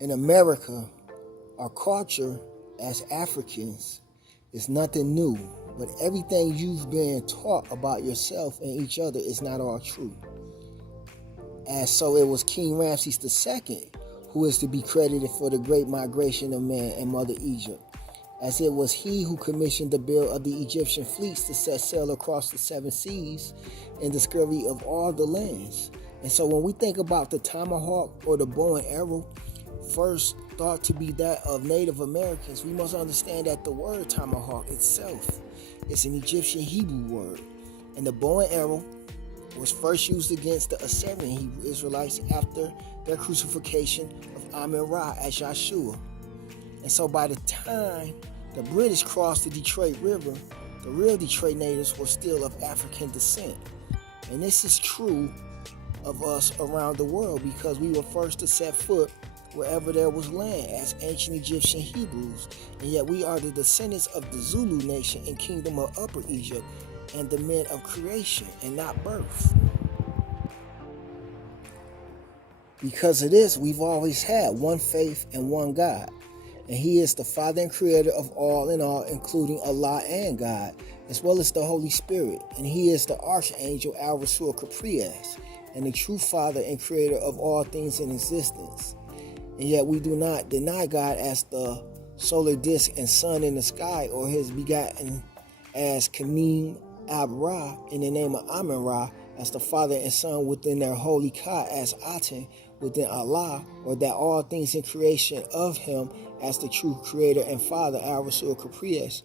In America, our culture as Africans is nothing new, but everything you've been taught about yourself and each other is not all true. And so it was King Ramses II who is to be credited for the great migration of man and Mother Egypt, as it was he who commissioned the build of the Egyptian fleets to set sail across the seven seas in discovery of all the lands. And so when we think about the tomahawk or the bow and arrow, first thought to be that of Native Americans, we must understand that the word tomahawk itself is an Egyptian Hebrew word, and the bow and arrow was first used against the Assyrian Hebrew Israelites after their crucifixion of Amen-Ra as Yahshua. And so by the time the British crossed the Detroit River, the real Detroit natives were still of African descent. And this is true of us around the world because we were first to set foot wherever there was land as ancient Egyptian Hebrews, and yet we are the descendants of the Zulu nation and kingdom of Upper Egypt and the men of creation and not birth. Because of this, we've always had one faith and one God, and He is the Father and Creator of all in all, including Allah and God, as well as the Holy Spirit, and He is the Archangel Al-Rasul Caprias, and the true Father and Creator of all things in existence. And yet we do not deny God as the solar disk and sun in the sky, or His begotten as Kanim Ab-Ra in the name of Amen-Ra, as the Father and Son within their holy Ka as Aten within Allah, or that all things in creation of Him as the true Creator and Father Al-Rasul Caprias.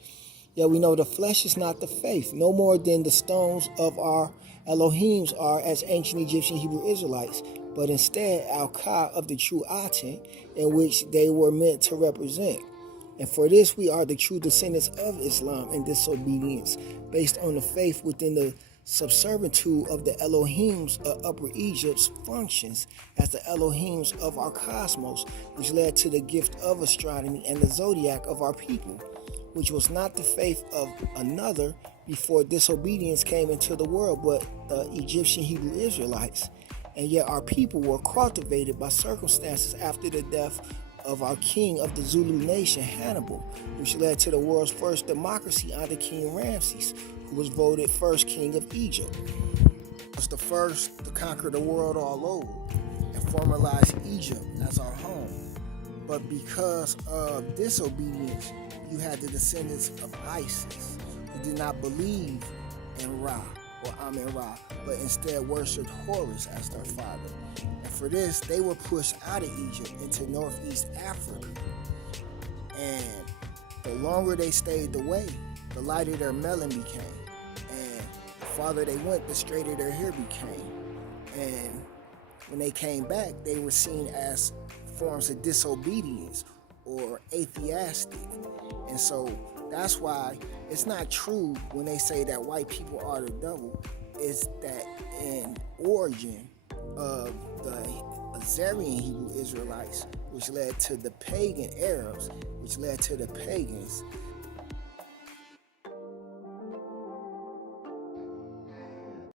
Yet we know the flesh is not the faith, no more than the stones of our Elohims are as ancient Egyptian Hebrew Israelites, but instead Al-Ka of the true Aten, in which they were meant to represent. And for this we are the true descendants of Islam and disobedience, based on the faith within the subservitude of the Elohims of Upper Egypt's functions as the Elohims of our cosmos, which led to the gift of astronomy and the zodiac of our people, which was not the faith of another before disobedience came into the world, but the Egyptian Hebrew Israelites. And yet our people were cultivated by circumstances after the death of our king of the Zulu nation, Hannibal, which led to the world's first democracy under King Ramses, who was voted first king of Egypt. He was the first to conquer the world all over and formalize Egypt as our home. But because of disobedience, you had the descendants of Isis, who did not believe in Ra or Amen-Ra, but instead worshipped Horus as their father. And for this, they were pushed out of Egypt into northeast Africa. And the longer they stayed away, the lighter their melon became. And the farther they went, the straighter their hair became. And when they came back, they were seen as forms of disobedience or atheistic. And so that's why it's not true when they say that white people are the devil. It's that in origin of the Assyrian Hebrew Israelites, which led to the pagan Arabs, which led to the pagans,